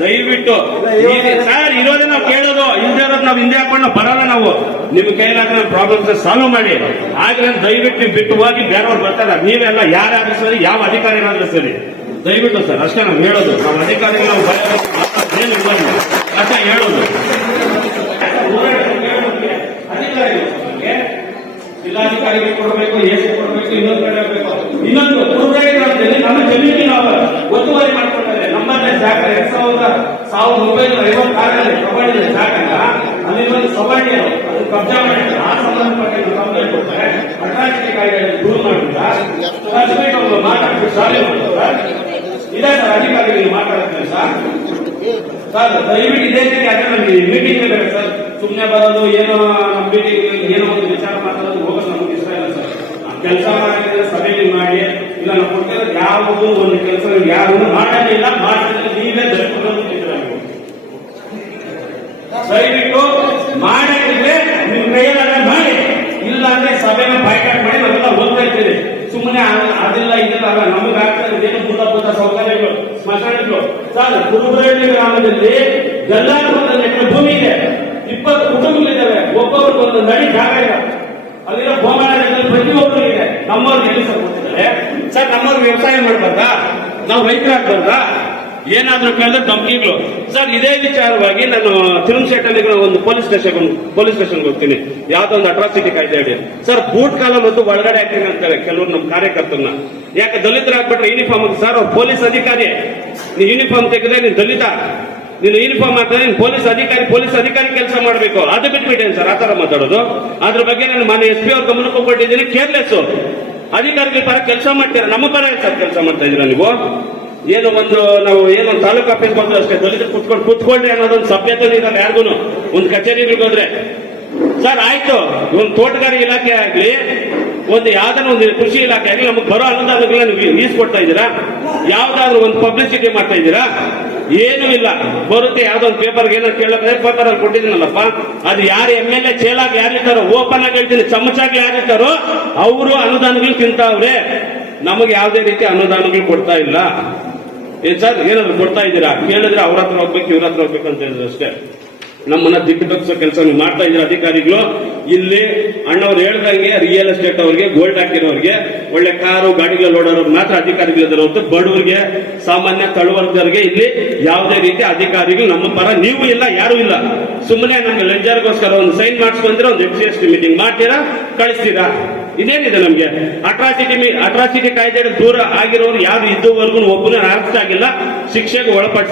ದಯವಿಟ್ಟು ಸರ್ ಇರೋದೇ ನಾವು ಕೇಳೋದು, ಇಲ್ದೇ ಇರೋದು ನಾವು ಹಿಂದೆ ಹಾಕೊಂಡು ಬರಲ್ಲ. ನಾವು ನಿಮ್ ಕೈಲಾಗ ಪ್ರಾಬ್ಲಮ್ಸ್ ಸಾಲ್ವ್ ಮಾಡಿ ಆಗ್ಲೇ ದಯವಿಟ್ಟು ನೀವು ಬಿಟ್ಟು ಹೋಗಿ ಬೇರೆಯವ್ರು ಬರ್ತಾರೆ. ನೀವೆಲ್ಲ ಯಾರಾದ್ರೂ ಸರಿ, ಯಾವ ಅಧಿಕಾರಿಗಳಾದ್ರೂ ಸರಿ, ದಯವಿಟ್ಟು ಸರ್ ಅಷ್ಟೇ ನಾವು ಹೇಳೋದು. ನಾವು ಅಧಿಕಾರಿಗಳು ನಾವು ಏನು ಅಷ್ಟೇ ಹೇಳೋದು. ಜಿಲ್ಲಾಧಿಕಾರಿಗೆ ಕೊಡಬೇಕು, ಎಸಿ ಕೊಡಬೇಕು, ಇನ್ನೊಂದು ಕಡೆ ಬೇಕು. ಇನ್ನೊಂದು ಪೂರ್ವದಲ್ಲಿ ನಮ್ಮ ಜಮೀನಿಗೆ ನಾವು ಒತ್ತುವರಿ ಮಾಡ್ಕೊಳ್ತಾರೆ. ನಮ್ಮಲ್ಲೇ ಜಾಗ 1956 ತಗೊಂಡಿದೆ ಜಾಗ. ಅಲ್ಲಿ ಒಂದು ಸೊಸೈಟಿ ಅದು ಕಬ್ಜಾ ಮಾಡಿದ್ದಾರೆ. ಆ ಸಂಬಂಧಪಟ್ಟ ಕಂಪ್ಲೇಂಟ್ ಕೊಡ್ತಾರೆ. ಅಟ್ರಾಸಿಟಿ ಕಾಯ್ದೆ ದೂರು ಮಾಡಿದ್ದಾರೆ. ಮಾತಾಡ್ಬಿಟ್ಟು ಶಾಲೆ ಮಾಡ್ತಾರೆ. ಇದೇ ಸರ್ ಅಧಿಕಾರಿಗಳಿಗೆ ಮಾತಾಡ್ತಾರೆ ಸರ್ ದಯವಿಟ್ಟು ಇದೇ ರೀತಿ ಆದ್ರೆ ನಮ್ಗೆ ಮೀಟಿಂಗ್ ಬೇಕು ಸರ್. ಸುಮ್ಮನೆ ಬರೋದು, ಏನೋ ನಮ್ಮ ಮೀಟಿಂಗ್ ಏನೋ ಒಂದು ವಿಚಾರ ಮಾತಾಡೋದು ಹೋಗೋದು ನಮ್ಗೆ ಇಷ್ಟ ಇಲ್ಲ ಸರ್. ಕೆಲಸ ಮಾಡಿದ್ರೆ ಸಭೆಗೆ ಮಾಡಿ, ಇಲ್ಲ ನಾವು ಕೊಟ್ಟಿರೋದು ಯಾವುದು ಒಂದು ಕೆಲಸ ಯಾರು ಮಾಡೋದಿಲ್ಲ, ಮಾಡಿದ್ರೆ ನೀವೇ ದಯವಿಟ್ಟು ಮಾಡಿದ್ರೆ ನಿಮ್ ಕೈಯಲ್ಲ ಮಾಡಿ, ಇಲ್ಲ ಅಂದ್ರೆ ಸಭೆನ ಬಾಯ್ಕಾಟ್ ಮಾಡಿ ನಾವೆಲ್ಲ ಹೋಗ್ತಾ ಇದ್ದೀವಿ. ಸುಮ್ಮನೆ ಅದಿಲ್ಲ ಇದಿಲ್ಲ ಅಲ್ಲ, ನಮಗೆ ಆಗ್ತದೆ ಏನು ಮೂಲಭೂತ ಸೌಕರ್ಯಗಳು, ಸ್ಮಶಾನಗಳು ಸರ್. ಕುರುಬರಹಳ್ಳಿ ಗ್ರಾಮದಲ್ಲಿ ಗಲ್ಲಾಪುರದಲ್ಲಿ ಭೂಮಿ ಇದೆ, 20 ಕುಟುಂಬಗಳಿದ್ದಾವೆ. ಒಬ್ಬೊಬ್ರಿಗೆ ಒಂದು ನಡಿ ಜಾಗ ಇಲ್ಲ. ಅಲ್ಲಿರೋ ಗೋಮಾಳದಲ್ಲಿ ಪ್ರತಿಯೊಬ್ಬರು ಇದೆ. ನಮ್ಮವ್ರು ನಿಲ್ಲಿಸಿದ್ದಾರೆ ಸರ್. ನಮ್ಮವ್ರು ವ್ಯವಸಾಯ ಮಾಡ್ಬಾರ್ದಾ? ನಾವು ರೈತರಾಗ್ಬಾರ್ದಾ? ಏನಾದ್ರೂ ಕೇಳಿದ್ರೆ ಧಮಕಿಗಳು ಸರ್. ಇದೇ ವಿಚಾರವಾಗಿ ನಾನು ತಿರುಮಶೆಟ್ಟಲ್ಲಿ ಒಂದು ಪೊಲೀಸ್ ಸ್ಟೇಷನ್ಗೆ ಹೋಗ್ತೀನಿ. ಯಾವ್ದೊಂದು ಅಟ್ರಾಸಿಟಿ ಕಾಯ್ದೆ ಹೇಳಿ ಸರ್. ಬೂಟ್ ಕಾಲ ಮತ್ತು ಒಳಗಡೆ ಹಾಕ್ತೀನಿ ಅಂತಾರೆ ಕೆಲವರು ನಮ್ಮ ಕಾರ್ಯಕರ್ತರನ್ನ. ಯಾಕೆ ದಲಿತರಾಗ್ಬಿಟ್ರೆ ಯೂನಿಫಾರ್ಮ್ ಸರ್. ಅವ್ರು ಪೊಲೀಸ್ ಅಧಿಕಾರಿ, ನೀನು ಯೂನಿಫಾರ್ಮ್ ತೆಗೆದ್ರೆ ನೀನು ದಲಿತ, ನೀನು ಯೂನಿಫಾರ್ಮ್ ಹಾಕಿದ್ರೆ ನೀನು ಪೊಲೀಸ್ ಅಧಿಕಾರಿ ಕೆಲಸ ಮಾಡಬೇಕು. ಅದು ಬಿಟ್ಬಿಟ್ಟೇನು ಸರ್ ಆತರ ಮಾತಾಡೋದು? ಅದ್ರ ಬಗ್ಗೆ ನಾನು ಮನೆ SP ಅವ್ರ ಗಮನಕ್ಕೆ ಕೊಟ್ಟಿದ್ದೀನಿ. ಕೇರ್ಲೆಸ್ ಅಧಿಕಾರಿಗಳ ಪರ ಕೆಲಸ ಮಾಡ್ತೀರಾ, ನಮ್ಮ ಪರ ಸರ್ ಕೆಲಸ ಮಾಡ್ತಾ ಇದ್ದೀರಾ ನೀವು? ಏನು ಒಂದು ನಾವು ಏನೊಂದು ತಾಲೂಕು ಆಫೀಸ್ ಬಂದ್ರೆ ಅಷ್ಟೇ ದಲಿತರು ಕುತ್ಕೊಳ್ರಿ ಅನ್ನೋದೊಂದು ಸಭ್ಯತೆ ಇರಲ್ಲ ಯಾರಿಗೂ. ಒಂದು ಕಚೇರಿಗಳಿಗೆ ಹೋದ್ರೆ ಸರ್ ಆಯ್ತು, ಒಂದು ತೋಟಗಾರಿಕೆ ಇಲಾಖೆ ಆಗ್ಲಿ, ಒಂದು ಯಾವ್ದಾದ್ರು ಒಂದು ಕೃಷಿ ಇಲಾಖೆ ಆಗಲಿ, ನಮಗೆ ಬರೋ ಅನುದಾನಗಳನ್ನ ನೀವು ಈಸ್ಕೊಡ್ತಾ ಇದ್ದೀರಾ? ಯಾವ್ದಾದ್ರು ಒಂದು ಪಬ್ಲಿಸಿಟಿ ಮಾಡ್ತಾ ಇದ್ದೀರಾ? ಏನೂ ಇಲ್ಲ. ಬರುತ್ತೆ ಯಾವ್ದೊಂದು ಪೇಪರ್ಗೆ ಏನೋ ಕೇಳಕ್ಕೆ ಪೇಪರ್ ಅಲ್ಲಿ ಕೊಟ್ಟಿದ್ದೀನಲ್ಲಪ್ಪ, ಅದು ಯಾರು MLA ಚೇಲಾಗಿ ಯಾರಿರ್ತಾರೋ, ಓಪನ್ ಆಗಿ ಹೇಳ್ತೀನಿ, ಚಮಚಾಗಿ ಯಾರಿರ್ತಾರೋ ಅವರು ಅನುದಾನಗಳು ತಿಂತಾವ್ರೆ. ನಮಗೆ ಯಾವುದೇ ರೀತಿ ಅನುದಾನಗಳು ಕೊಡ್ತಾ ಇಲ್ಲ. ಏನ್ ಸರ್ ಏನಾದ್ರು ಕೊಡ್ತಾ ಇದ್ದೀರಾ? ಕೇಳಿದ್ರೆ ಅವ್ರ ಹತ್ರ ಹೋಗ್ಬೇಕು, ಇವ್ರ ಹತ್ರ ಹೋಗ್ಬೇಕು ಅಂತ ಹೇಳಿದ್ರು ಅಷ್ಟೇ. ನಮ್ಮನ್ನ ದಿಕ್ಕು ತಪ್ಪಿಸೋ ಕೆಲಸ ಮಾಡ್ತಾ ಇದ್ದೀರಾ ಅಧಿಕಾರಿಗಳು. ಇಲ್ಲಿ ಅಣ್ಣವ್ರು ಹೇಳ್ದಂಗೆ ರಿಯಲ್ ಎಸ್ಟೇಟ್ ಅವ್ರಿಗೆ, ಗೋಲ್ಡ್ ಹಾಕಿರೋರಿಗೆ, ಒಳ್ಳೆ ಕಾರು ಗಾಡಿಗಳು ಓಡೋರಿಗೆ ಮಾತ್ರ ಅಧಿಕಾರಿಗಳಿದ್ದಾರೆ ಹೊರತು ಬಡವರಿಗೆ, ಸಾಮಾನ್ಯ ತಳವರ್ಗದವರಿಗೆ ಇಲ್ಲಿ ಯಾವುದೇ ರೀತಿ ಅಧಿಕಾರಿಗಳು ನಮ್ಮ ಪರ ನೀವು ಇಲ್ಲ, ಯಾರು ಇಲ್ಲ. ಸುಮ್ಮನೆ ನಮ್ಗೆ ಲೆಜರ್ಗೋಸ್ಕರ ಒಂದು ಸೈನ್ ಮಾಡಿಸ್ಕೊಂಡ್ರೆ ಒಂದು SC ಮೀಟಿಂಗ್ ಮಾಡ್ತೀರಾ, ಕಳಿಸ್ತೀರಾ. ಇದೇನಿದೆ ನಮ್ಗೆ? ಅಟ್ರಾಸಿಟಿ ಕಾಯ್ದೆ ದೂರ ಆಗಿರೋರು ಯಾರು ಇದುವರೆಗೂ ಒಬ್ಬನ ಅರ್ಥ ಆಗಿಲ್ಲ, ಶಿಕ್ಷೆಗೆ ಒಳಪಡಿಸಿ